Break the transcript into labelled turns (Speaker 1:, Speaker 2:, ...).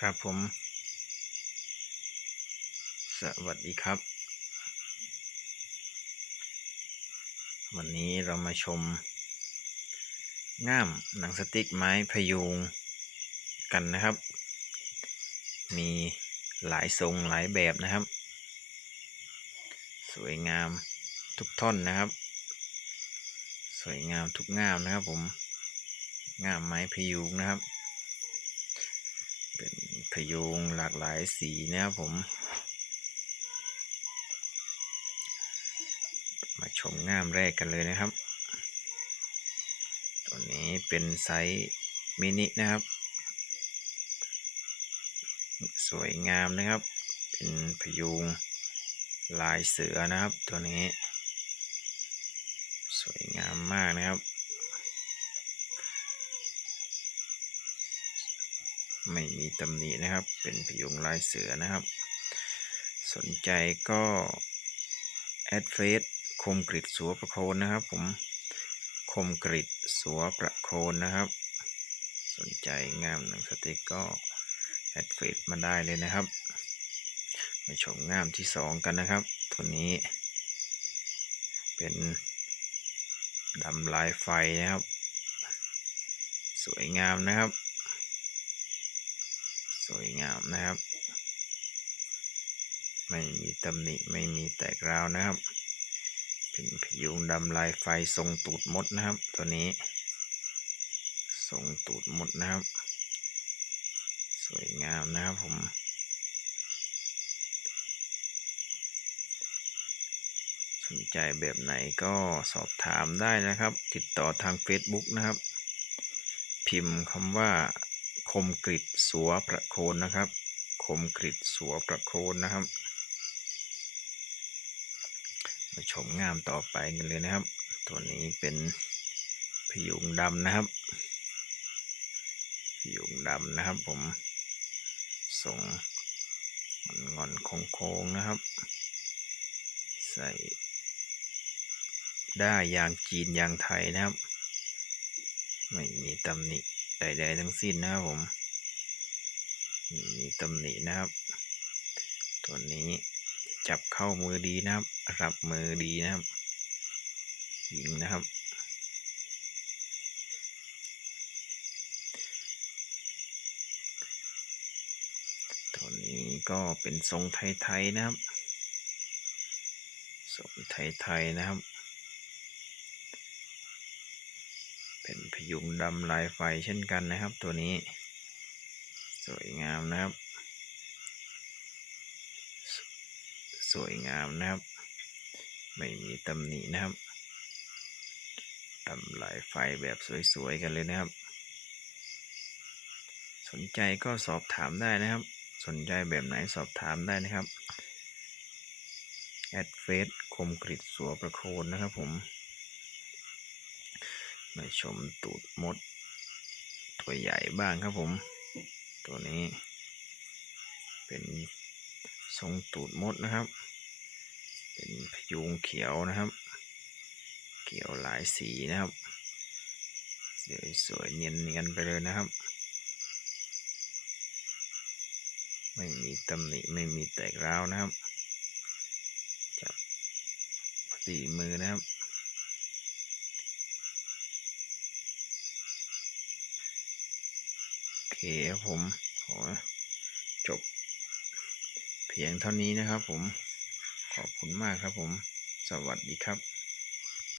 Speaker 1: ครับผม สวัสดีครับ วันนี้เรามาชม ง่ามหนังสติ๊กไม้พยุงกันนะครับ มีหลายทรงหลายแบบนะครับ สวยงามทุกท่อนนะครับ สวยงามทุกง่ามนะครับผมง่ามไม้พยุงนะครับ พยุงหลากหลายสีนะครับผม มาชมง่ามแรกกันเลยนะครับ ตัวนี้เป็นไซส์มินินะครับ สวยงามนะครับ เป็นพยุงลายเสือนะครับ ตัวนี้ สวยงามมากนะครับ ไม่มีตำหนินะครับ เป็นพยุงลายเสือนะครับ สนใจก็ แอดเฟซคมกริดสัวประโคนนะครับ ผมคมกริดสัวประโคนนะครับ สนใจงามหนังสติ๊กก็แอดเฟซมาได้เลยนะครับมาชมงามที่สองกันนะครับ ตัวนี้ เป็นดำลายไฟนะครับ สวยงามนะครับ สวยงามนะครับ ไม่มีตำหนิไม่มีแตกราวนะครับเป็นพยุงดำลายไฟทรงตูดมดนะครับ ตัวนี้ ทรงตูดมดนะครับ สวยงามนะครับผมสนใจแบบไหนก็สอบถามได้นะครับ ติดต่อทาง Facebook นะครับ พิมพ์คำว่า มกริดสัวประโคนนะครับ คมกริดสัวประโคนนะครับมาชมงามต่อไปกันเลยนะครับ ตัวนี้เป็นพยุงดำนะครับ พยุงดำนะครับผมทรงมันงอนโค้งๆนะครับ ใส่ได้ยางจีนยางไทยนะครับ ไม่มีตำหนิ ใดๆทั้งสิ้นนะครับผมม่มีตำหนินะครับ ตัวนี้จับเข้ามือดีนะครับ รับมือดีนะครับยิงนะครับ ตัวนี้ก็เป็นทรงไทยๆนะครับทรงไทยๆนะครับ เป็นพ ยุงดำลายไฟเช่นกันนะครับ ตัวนี้ สวยงามนะครับสสวยงามนะครับ ไม่มีตำหนินะครับดำลายไฟแบบสวยๆกันเลยนะครับ สนใจก็สอบถามได้นะครับ สนใจแบบไหนสอบถามได้นะครับแอดเฟซคมกริดสัวประโคนนะครับผม มาชมตูดมด ตัวใหญ่บ้างครับผม ตัวนี้ เป็นทรงตูดมดนะครับ เป็นพยุงเขียวนะครับ เขียวหลายสีนะครับสวยๆเนียนๆไปเลยนะครับ ไม่มีตำหนิไม่มีแตกร้าวนะครับ จับพอดีมือนะครับ เคครับผมขอจบ เพียงเท่านี้นะครับผม ขอบคุณมากครับผม สวัสดีครับ